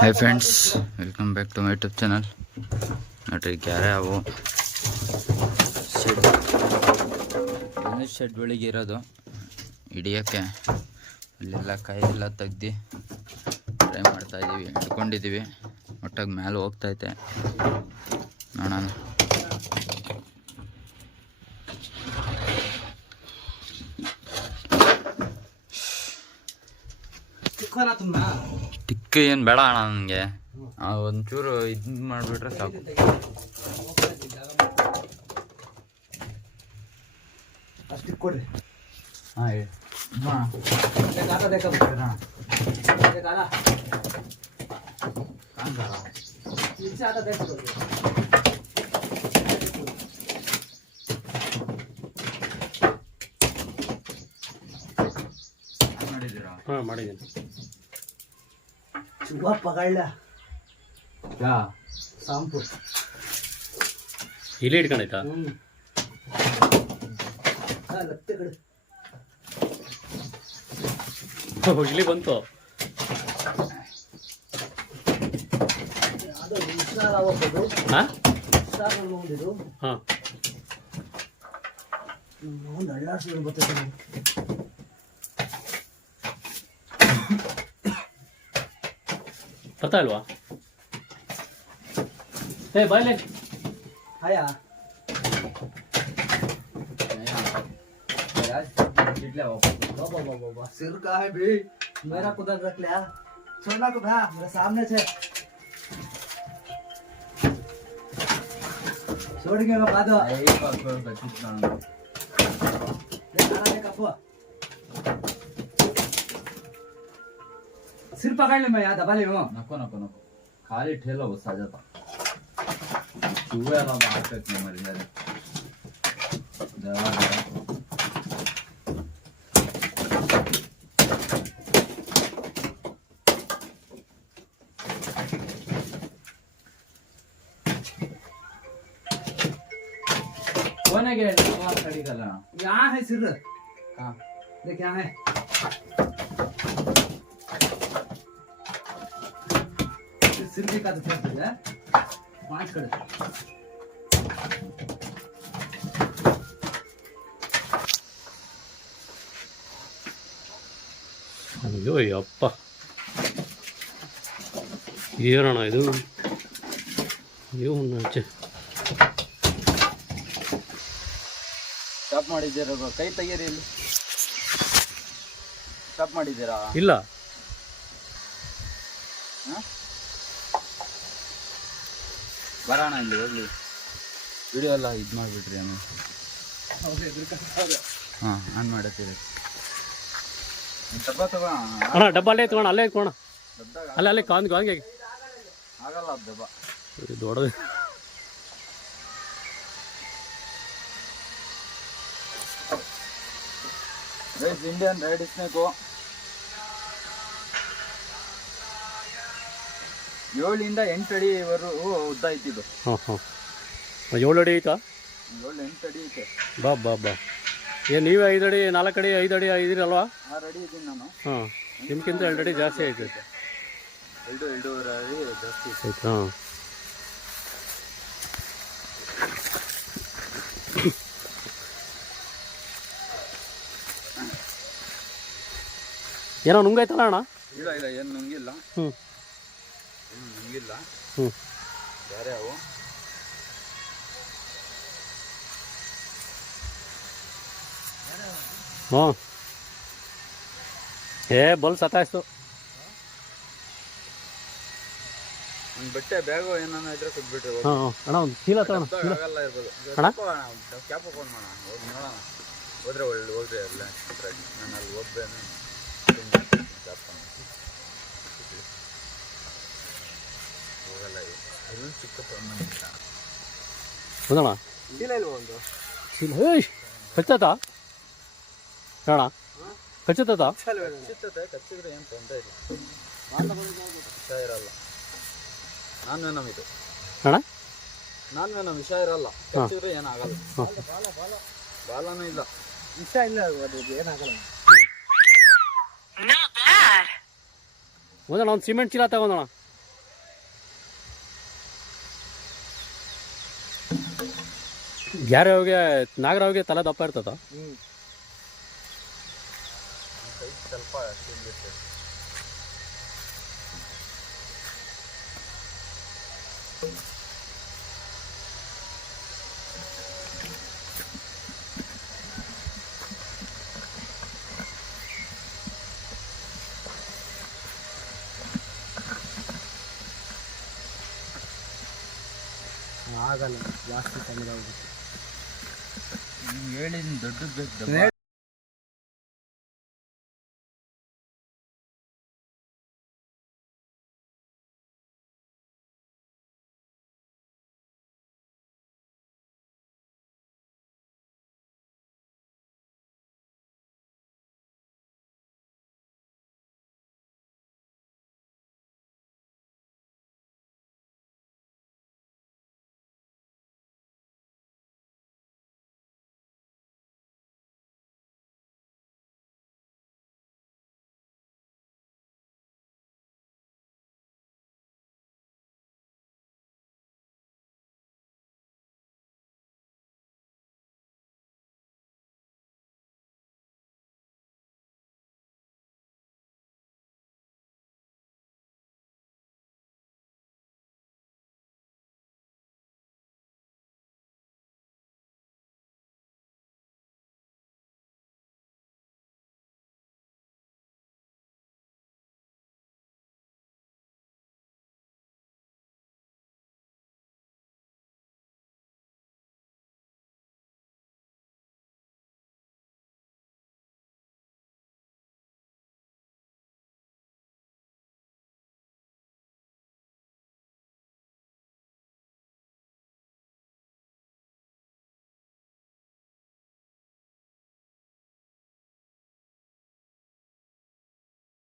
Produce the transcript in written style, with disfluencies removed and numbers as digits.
Hi friends, welcome back to my YouTube channel. ನೋಡ್ರಿ ಕ್ಯಾರೆ ಅವು ಶೆಡ್ ಒಳಗೆ ಇರೋದು ಹಿಡಿಯೋಕ್ಕೆ. ಅಲ್ಲೆಲ್ಲ ಕಾಯೆಲ್ಲ ತೆಗ್ದು ಟ್ರೈ ಮಾಡ್ತಾಯಿದ್ದೀವಿ, ಹಿಡ್ಕೊಂಡಿದ್ದೀವಿ. ಒಟ್ಟಾಗಿ ಮೇಲೆ ಹೋಗ್ತೈತೆ, ನೋಡೋಣ. ಟಿಕ್ಕ ಏನು ಬೇಡ ಅಣ್ಣ ನನಗೆ, ಒಂಚೂರು ಇದು ಮಾಡಿಬಿಟ್ರೆ ಸಾಕು. ಹಾಂ ಹೇಳಿ. ಹಾಂ ಮಾಡಿದ್ದೀನಿ. चूहा पकड़ लिया क्या शामपुर ಇಲ್ಲಿ ಇಟ್ಕೊಂಡೈತಾ? लगते कड़े ಇಲ್ಲಿ ಬಂತು. ಅದು ಇನ್ಸ್ಟಾಲ್ ಆಗೋದು. ಹಾಂ ಇನ್ಸ್ಟಾಲ್ ನೋಡಿದ್ದು. ಹಾಂ ಒಂದು ಅಳ್ಳಾಡ್ಸಿ ಬರ್ತೈತೆ. ಬರ್ತಾ ಇಲ್ವಾ? ಏ ಬಾಯ್ಲೆ आया बाबा सिर का है भी मेरा कुदर रख लिया. छोड़ना को भैया मेरे सामने से छोड़ के मैं बाद सिर पकड़ ले. मैं यहाँ दबा ले हूँ. नको नको नको, खाली ठेलो बस आ जाता. चूहे वाला बात करते मर जाए. कौन है क्या खड़ी कर रहा? यहाँ है सिर. कहाँ? देख यहाँ है. सिर के का तो है 5 कड़े. ಅಯ್ಯೋ ಅಪ್ಪ, ಏನಣ್ಣ ಇದು? ಇವನ್ನ ಸ್ಟಾಪ್ ಮಾಡಿದ್ದೀರಾ? ಕೈ ತೆಗೀರಿ. ಇಲ್ಲಿ ಸ್ಟಾಪ್ ಮಾಡಿದ್ದೀರಾ? ಇಲ್ಲ. ಬರೋಣ ಇಲ್ಲಿ ಹೋಗ್ಲಿ. ವಿಡಿಯೋ ಎಲ್ಲ ಇದು ಮಾಡಿಬಿಟ್ರಿ ಆಮೇಲೆ. ಹಾಂ ಆನ್ ಮಾಡತ್ತೀರಿ. ಡಬ್ಬ ತಗೋ ಅಣ್ಣ, ಡಬ್ಬ ಅಲ್ಲೇ ಎತ್ಕೋಣ, ಅಲ್ಲೇ ಎತ್ಕೋಣ. ಅಲ್ಲೇ ಅಲ್ಲೇ ಕಾಂದ್ ಗಾಂಗೆ ಆಗಲ್ಲ ಅದು ಡಬ್ಬ ದೊಡ್ಡದು. ರೈಸ್ ಇಂಡಿಯನ್ ರೈಡ್ ಸ್ನೇಕು 7 ಇಂದ 8 ಅಡಿವರೆಗೂ ಉದ್ದ ಐತಿದ್ದು. ಹಾಂ ಹಾಂ 7 ಅಡಿ ಐತಾ? 7-8 ಅಡಿ ಐತೆ. ಬಾ ಬಾ ಬಾ. ಏನು ನೀವೇ 5 ಅಡಿ 4 ಅಡಿ 5 ಅಡಿ ಇದ್ದೀರಲ್ವಾ? 6 ಅಡಿ ಇದ್ದೀನಿ ನಾನು. ಹಾಂ, ನಿಮ್ಗಿಂತ 2 ಅಡಿ ಜಾಸ್ತಿ ಐತೆ. 2-2.5 ಅಡಿ ಜಾಸ್ತಿ ಆಯ್ತು. ಹಾಂ ಏನೋ ನುಂಗೈತಲ್ಲ ಅಣ್ಣ? ಇಲ್ಲ ಇಲ್ಲ, ಏನು ನುಂಗಿಲ್ಲ. ಹ್ಞೂ ಏನು ನುಂಗಿಲ್ಲ. ಹ್ಞೂ ಬೇರೆ ಅವು ಹಾಂ. ಬಲ್ ಸತಾಯಿಸ್ತು. ಒಂದು ಬಟ್ಟೆ ಬ್ಯಾಗು ಏನಾನ ಇದ್ರೆ ಕೊಟ್ಬಿಟ್ರೆ. ಹಾಂ ಅಣ್ಣ, ಒಂದು ಚೀಲ ತಗೋಣ. ಆಗಲ್ಲ ಇರ್ಬೋದು. ಅಣ್ಣ ಕ್ಯಾಪ್ ಹಾಕೊಂಡು ಮಾಡೋಣ. ಹೋಗಿ ನೋಡೋಣ. ಹೋದ್ರೆ ಹೋಗ್ರಿ ಅಲ್ಲ. ನಾನು ಅಲ್ಲಿ ಹೋಗ್ಬೇನೆ. ಹೋಗಲ್ಲ. ಎಲ್ಲಿ ಚಿಕ್ಕ ಹೌದಣ್ಣ? ಚೀಲ ಇಲ್ವ ಒಂದು? ಚೀಲ ಕಚ್ಚತಾ ಅಣ್ಣ? ಕಚ್ಚುತ್ತಾ? ಕಚ್ಚಿದ್ರೆ ಏನು ತೊಂದರೆ ಇಲ್ಲ. ವಿಷ ಇರಲ್ಲ. ನಾನ್ ಇದು ಅಣ್ಣ, ನಾನ್ ವಿಷ ಇರಲ್ಲ. ಕಚ್ಚಿದ್ರೆ ಏನಾಗಲ್ಲ. ಬಾಲನೂ ಇಲ್ಲ, ವಿಷ ಇಲ್ಲ, ಏನಾಗಲ್ಲ. ಒಂದಣ್ಣ ಒಂದು ಸಿಮೆಂಟ್ ಚೀಲ ತಗೊಂಡಣ. ಯಾರ್ಯಾವಿಗೆ ನಾಗರಾವಿಗೆ ತಲೆ ದಪ್ಪ ಇರ್ತದ. ಸ್ವಲ್ಪ ಆಗಲ್ಲ ಜಾಸ್ತಿ ಸಣ್ಣದಾಗುತ್ತೆ. ಹೇಳಿದ ದೊಡ್ಡದು ಬೇಕು.